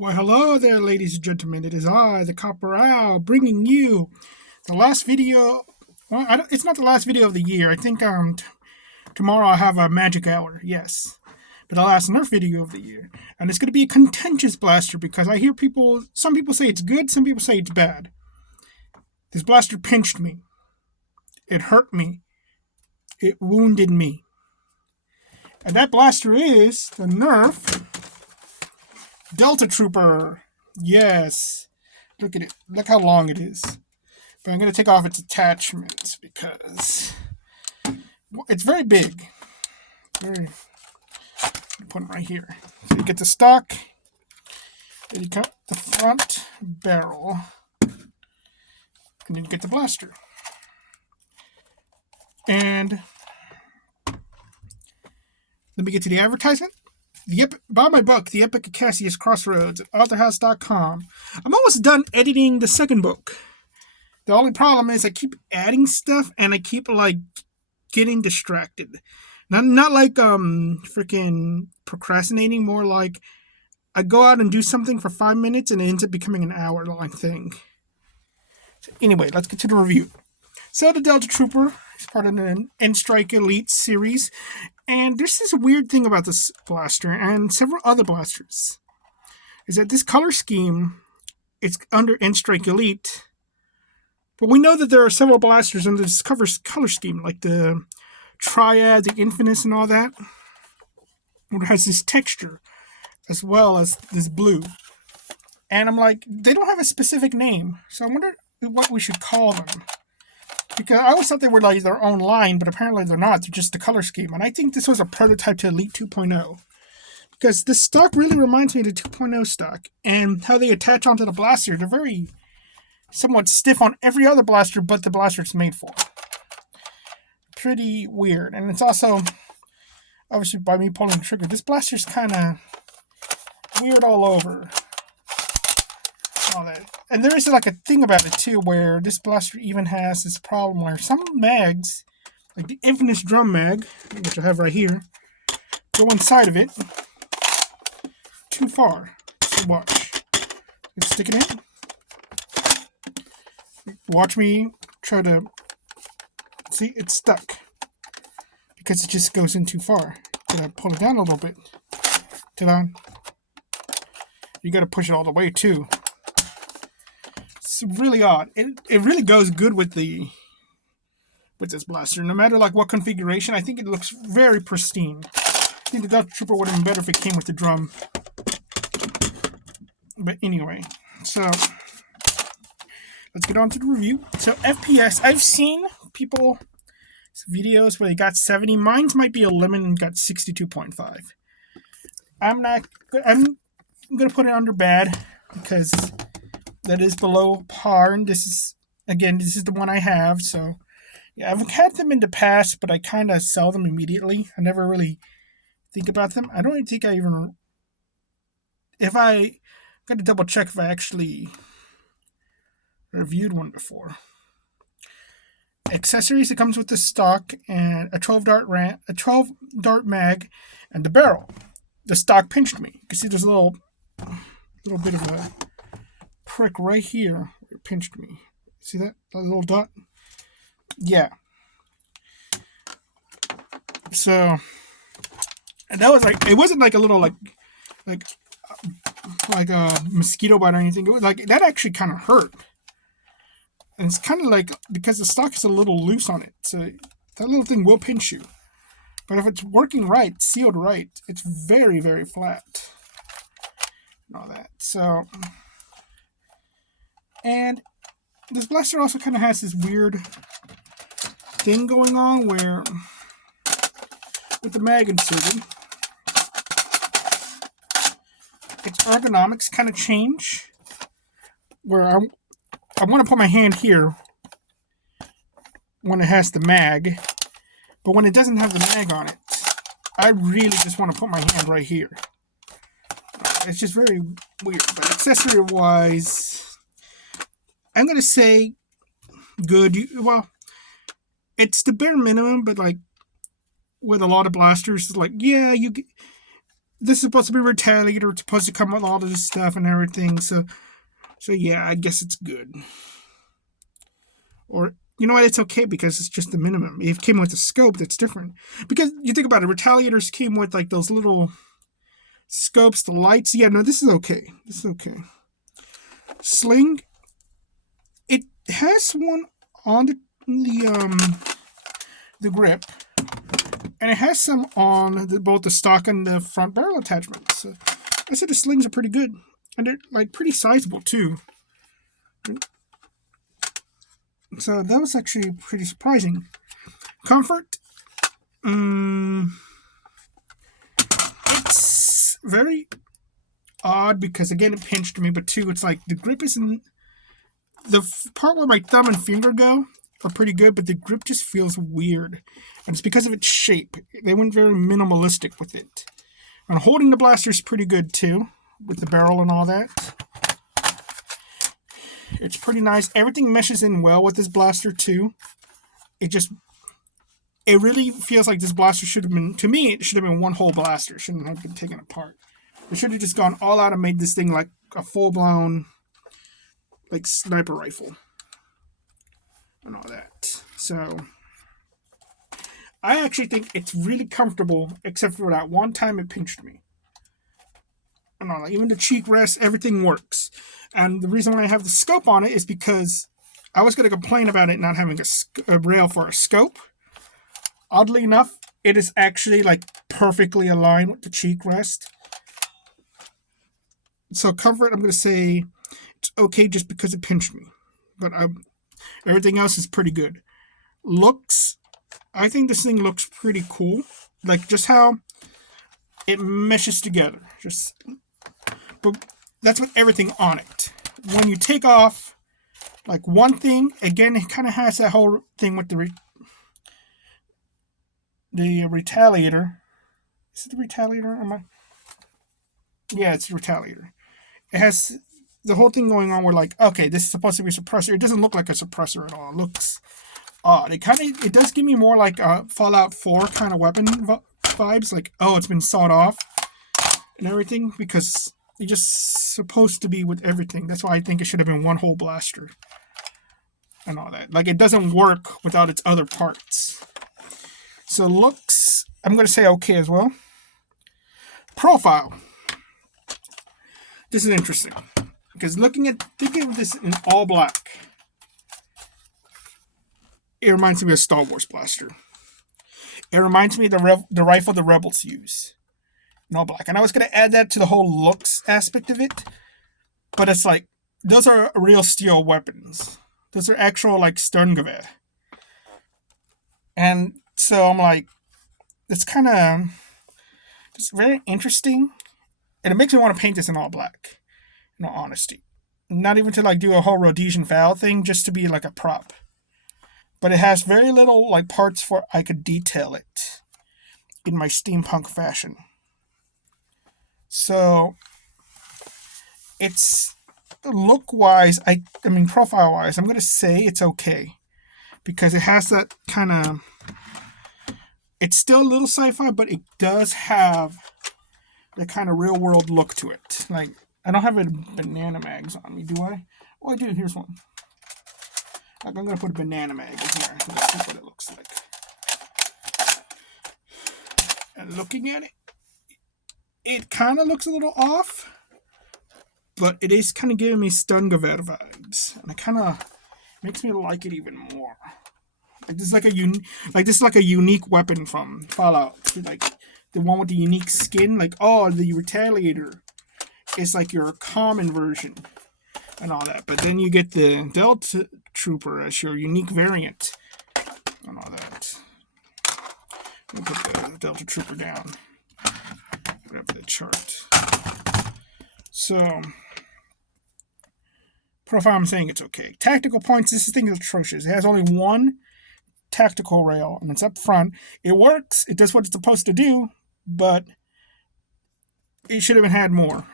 Well, hello there, ladies and gentlemen. It is I, the Corporal, bringing you the last video. Well, it's not the last video of the year. I think tomorrow I'll have a magic hour. Yes, but the last Nerf video of the year, and it's going to be a contentious blaster because I hear people. Some people say it's good. Some people say it's bad. This blaster pinched me. It hurt me. It wounded me. And that blaster is the Nerf Delta Trooper. Yes. Look at it. Look how long it is. But I'm going to take off its attachments because it's very big. Put it right here. So you get the stock. Then you cut the front barrel. And then you get the blaster. And let me get to the advertisement. Buy my book, The Epic of Cassius Crossroads, at authorhouse.com. I'm almost done editing the second book. The only problem is I keep adding stuff and I keep getting distracted. Not like freaking procrastinating, more like I go out and do something for 5 minutes and it ends up becoming an hour-long thing. So anyway, let's get to the review. So the Delta Trooper is part of the N-Strike Elite series. And there's this weird thing about this blaster and several other blasters. Is that this color scheme, it's under N-Strike Elite. But we know that there are several blasters under this color scheme, like the Triad, the Infamous, and all that. It has this texture, as well as this blue. And I'm like, they don't have a specific name. So I wonder what we should call them. Because I always thought they were like their own line, but apparently they're not. They're just the color scheme. And I think this was a prototype to Elite 2.0. Because this stock really reminds me of the 2.0 stock. And how they attach onto the blaster. They're very somewhat stiff on every other blaster, but the blaster it's made for. Pretty weird. And it's also, obviously by me pulling the trigger, this blaster's kind of weird all over. All that. And there is like a thing about it too, where this blaster even has this problem where some mags, like the Infamous drum mag, which I have right here, go inside of it too far. So watch. Let's stick it in. Watch me try to see it's stuck because it just goes in too far. Gotta pull it down a little bit. Ta-da. You gotta push it all the way too. It's really odd. It really goes good with this blaster. No matter like what configuration, I think it looks very pristine. I think the Delta Trooper would have been better if it came with the drum. But anyway, so let's get on to the review. So FPS, I've seen people videos where they got 70. Mine's might be a limit and got 62.5. I'm gonna put it under bad because that is below par, and this is the one I have. So yeah, I've had them in the past, but I kind of sell them immediately. I never really think about them. I don't even think if I got to double check if I actually reviewed one before. Accessories, it comes with the stock and a 12 dart mag, and the barrel. The stock pinched me. You can see there's a little bit of a prick right here. It pinched me. See that little dot? Yeah. So, and that was like, it wasn't like a little like a mosquito bite or anything. It was like that actually kind of hurt. And it's kind of like, because the stock is a little loose on it, so that little thing will pinch you. But if it's working right, sealed right, it's very, very flat. And all that. So, and this blaster also kind of has this weird thing going on where, with the mag inserted, its ergonomics kind of change. Where I want to put my hand here when it has the mag, but when it doesn't have the mag on it, I really just want to put my hand right here. It's just very weird. But accessory-wise, I'm going to say good. Well, it's the bare minimum, but like with a lot of blasters, it's like, yeah, this is supposed to be Retaliator. It's supposed to come with all of this stuff and everything. So yeah, I guess it's good. Or you know what? It's okay because it's just the minimum. If it came with a scope, that's different. Because you think about it, Retaliators came with like those little scopes, the lights. Yeah, no, this is okay. This is okay. Sling. It has one on the grip, and it has some on both the stock and the front barrel attachments. So I said the slings are pretty good, and they're like pretty sizable too. So that was actually pretty surprising. Comfort. It's very odd because again it pinched me, but two, it's like the grip isn't the part where my thumb and finger go are pretty good, but the grip just feels weird, and it's because of its shape. They went very minimalistic with it. And holding the blaster is pretty good too, with the barrel and all that. It's pretty nice. Everything meshes in well with this blaster too. It really feels like this blaster should have been, to me, it should have been one whole blaster. It shouldn't have been taken apart. They should have just gone all out and made this thing like a full-blown like sniper rifle and all that. So I actually think it's really comfortable, except for that one time it pinched me. And all that. Even the cheek rest, everything works. And the reason why I have the scope on it is because I was going to complain about it not having a rail for a scope. Oddly enough, it is actually like perfectly aligned with the cheek rest. So comfort, I'm going to say it's okay just because it pinched me. But everything else is pretty good. Looks, I think this thing looks pretty cool. Like just how it meshes together. But that's with everything on it. When you take off like one thing, again, it kind of has that whole thing with the Retaliator. Is it the Retaliator? Yeah, it's the Retaliator. It has the whole thing going on where like, okay, this is supposed to be a suppressor. It doesn't look like a suppressor at all. It looks odd. It does give me more like a Fallout 4 kind of weapon vibes. Like, oh, it's been sawed off and everything, because you're just supposed to be with everything. That's why I think it should have been one whole blaster and all that. Like, it doesn't work without its other parts. So looks, I'm going to say okay as well. Profile. This is interesting because thinking of this in all black, it reminds me of a Star Wars blaster. It reminds me of the rifle the Rebels use in all black. And I was going to add that to the whole looks aspect of it, but it's like, those are real steel weapons. Those are actual like Sterngewehr. And so I'm like, it's kind of, it's very interesting. And it makes me want to paint this in all black, in all honesty. Not even to like do a whole Rhodesian foul thing, just to be like a prop. But it has very little like parts for I could detail it in my steampunk fashion. So it's look wise, I mean profile wise, I'm gonna say it's okay. Because it has that kind of, it's still a little sci-fi, but it does have the kind of real world look to it. Like, I don't have a banana mags on me, do I? Oh, I do. Here's one. Like, I'm going to put a banana mag in here. Let's see what it looks like. And looking at it, it kind of looks a little off, but it is kind of giving me Sterngewehr vibes. And it kind of makes me like it even more. Like, this is like a unique weapon from Fallout. Like, the one with the unique skin, like, oh, the Retaliator is like your common version and all that. But then you get the Delta Trooper as your unique variant and all that. Let me put the Delta Trooper down. Grab the chart. So, profile, I'm saying it's okay. Tactical points, this thing is atrocious. It has only one tactical rail, and it's up front. It works. It does what it's supposed to do, but it should have had more.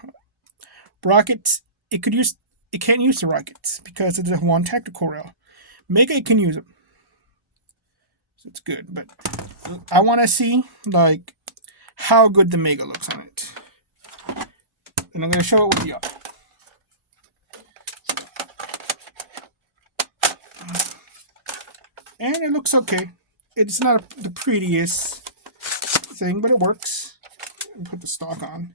Rockets, it can't use the rockets because it's one tactical rail. Mega, it can use them, so it's good. But I want to see like how good the Mega looks on it. And I'm going to show it with you. And it looks okay. It's not the prettiest thing, but it works. I'll put the stock on.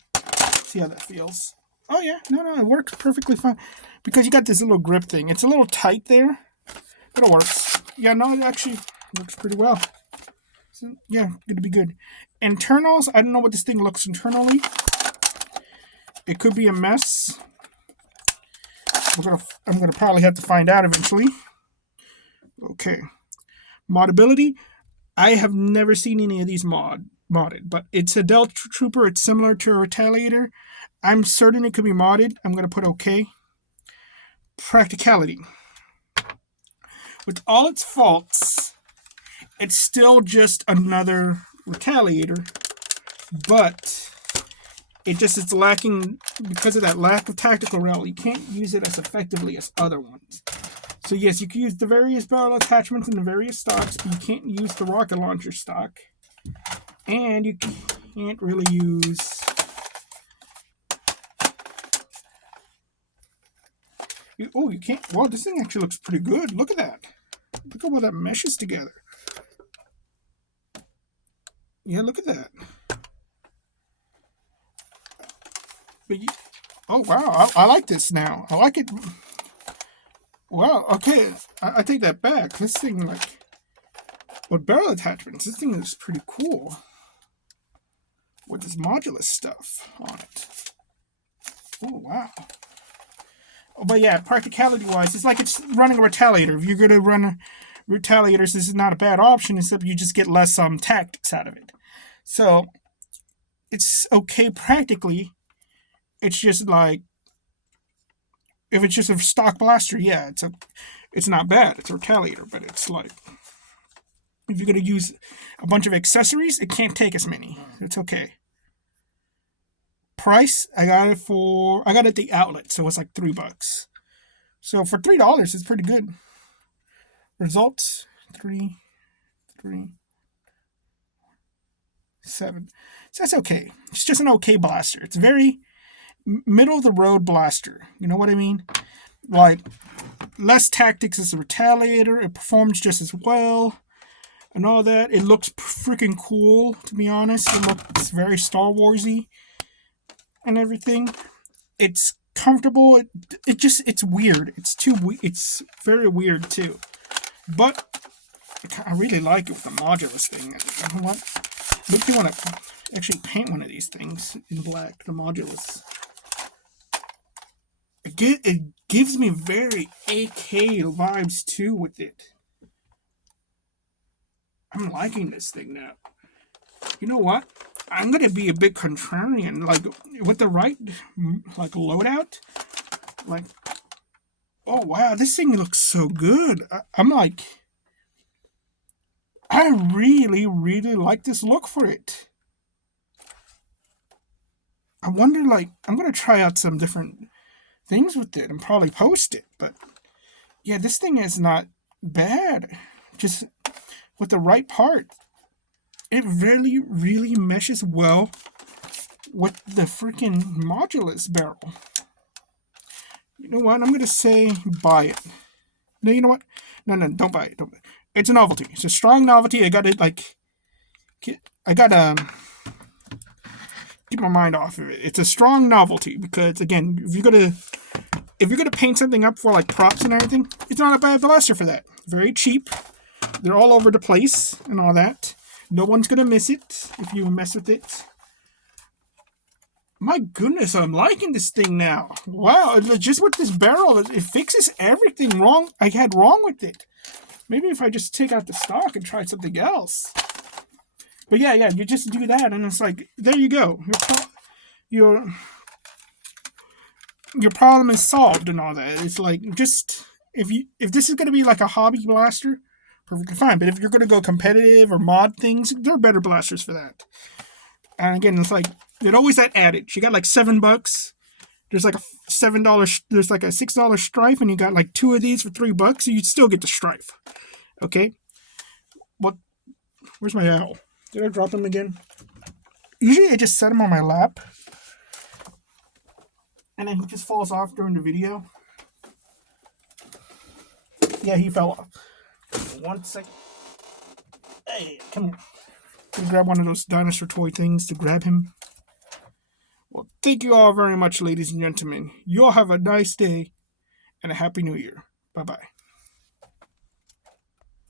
See how that feels. Oh yeah, no, it works perfectly fine. Because you got this little grip thing. It's a little tight there, but it works. Yeah, no, it actually works pretty well. So, yeah, good to be good. Internals, I don't know what this thing looks internally. It could be a mess. I'm gonna probably have to find out eventually. Okay. Modability, I have never seen any of these modded, but it's a Delta Trooper. It's similar to a Retaliator. I'm certain it could be modded. I'm going to put OK. Practicality. With all its faults, it's still just another Retaliator, but it just is lacking, because of that lack of tactical rail, you can't use it as effectively as other ones. So yes, you can use the various barrel attachments and the various stocks, but you can't use the rocket launcher stock. And you can't really use... you can't... Well, this thing actually looks pretty good. Look at that. Look at how that meshes together. Yeah, look at that. But oh, wow. I like this now. I like it... Wow, okay, I take that back. This thing, like, with barrel attachments, this thing is pretty cool. With this modulus stuff on it. Oh, wow. Oh, but yeah, practicality-wise, it's like it's running a Retaliator. If you're going to run Retaliators, this is not a bad option, except you just get less tactics out of it. So, it's okay practically. It's just like, if it's just a stock blaster, yeah, it's not bad. It's a Retaliator, but it's like, if you're going to use a bunch of accessories, it can't take as many. It's okay. Price, I got it at the outlet, so it's like $3. So for $3, it's pretty good. Results, 3, 7. So that's okay. It's just an okay blaster. It's very middle of the road blaster. You know what I mean? Like, less tactics as a Retaliator. It performs just as well. And all that. It looks freaking cool, to be honest. It's very Star Warsy and everything. It's comfortable. It's weird. It's very weird too. But I really like it with the modulus thing. You know what? Look, you want to actually paint one of these things in black. The modulus. It gives me very AK vibes too with it. I'm liking this thing now. You know what? I'm gonna be a bit contrarian. Like, with the right, like, loadout, like, oh wow, this thing looks so good. I'm like, I really, really like this look for it. I wonder, like, I'm gonna try out some different things with it and probably post it. But yeah, this thing is not bad. Just with the right part, it really, really meshes well with the freaking modulus barrel. You know what? I'm going to say buy it. No, you know what? No, don't buy it. It's a novelty. It's a strong novelty. I got it, like, I got to keep my mind off of it. It's a strong novelty because, again, if you're gonna paint something up for, like, props and everything, it's not a bad blaster for that. Very cheap. They're all over the place and all that. No one's gonna miss it if you mess with it. My goodness, I'm liking this thing now. Wow, just with this barrel, it fixes everything wrong I had wrong with it. Maybe if I just take out the stock and try something else. But yeah, you just do that, and it's like, there you go. Your problem is solved and all that. It's like, just, if this is gonna be like a hobby blaster, perfectly fine. But if you're gonna go competitive or mod things, there are better blasters for that. And again, it's like, there's always that adage. You got like $7. There's like a $7. There's like a $6 strife, and you got like 2 of these for $3. So you'd still get the strife. Okay. What? Where's my owl? Did I drop him again? Usually I just set him on my lap. And then he just falls off during the video. Yeah, he fell off. 1 second. Hey, come here. Grab one of those dinosaur toy things to grab him. Well, thank you all very much, ladies and gentlemen. You all have a nice day and a happy new year. Bye-bye.